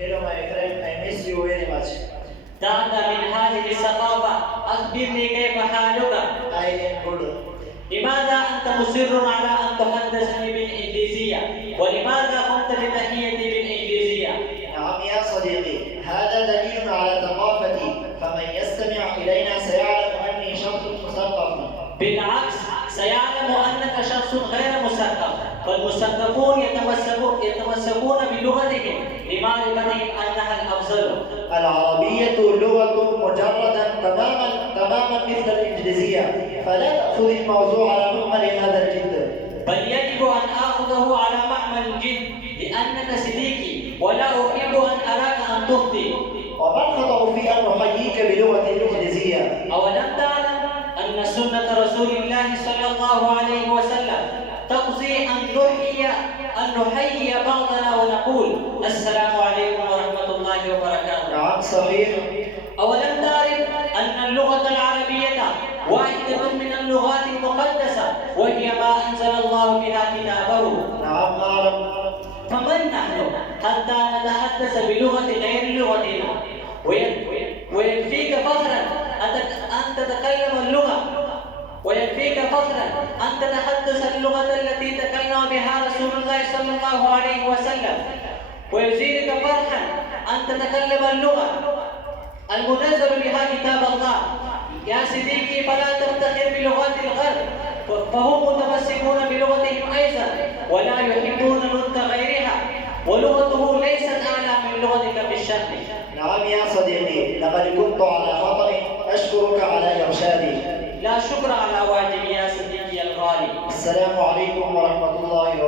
Hello my friend, I miss you very much. دعنا من هذه الثقافة. أخبرني كيف حالك؟ I am good. لماذا أنت مصر على أن تحدثني بالإنجليزية؟ ولماذا قمت بتحيتي بالإنجليزية؟ نعم يا صديقي، هذا دليل على ثقافتي، فمن يستمع إلينا سيعلم أني شخص مثقف. بالعكس، سيعلم أنك شخص غير مثقف، فالمثقفون يتمسكون بلغتهم لمعرفتهم أنها الأفضل. العربية لغة مجردة تماما مثل الإنجليزية، فلا تأخذ الموضوع على محمل هذا الجد. بل يجب أن آخذه على محمل الجد، لأنك صديقي ولا أحب أن أراك أن تخطئ. وما الخطأ في أن نحييك بلغة الإنجليزية؟ أولم تعلم أن سنة رسول الله صلى الله عليه وسلم تقضي أن نحيي بعضنا ونقول السلام عليكم ورحمة الله وبركاته؟ نعم صحيح. أولم تعرف أن اللغة العربية واحدة من اللغات المقدسة، وهي ما أنزل الله بها كتابه؟ نعم أعلم. فمن نحن حتى نتحدث بلغة غير لغتنا؟ ويكفيك فخرا أن تتكلم اللغة، ويكفيك فخرا أن تتحدث اللغة التي تكلم بها رسول الله صلى الله عليه وسلم، ويزيدك فرحا أن تتكلم اللغة المنزل بها كتاب الله. يا صديقي، فلا تفتخر بلغات الغرب، فهم متمسكون بلغتهم أيضا ولا يحبون نطق غيرها، ولغته ليست أعلى من لغتك في الشأن. نعم يا صديقي، لقد كنت على خطأ، أشكرك على إرشادي. لا شكر على واجب يا صديقي الغالي. السلام عليكم ورحمة الله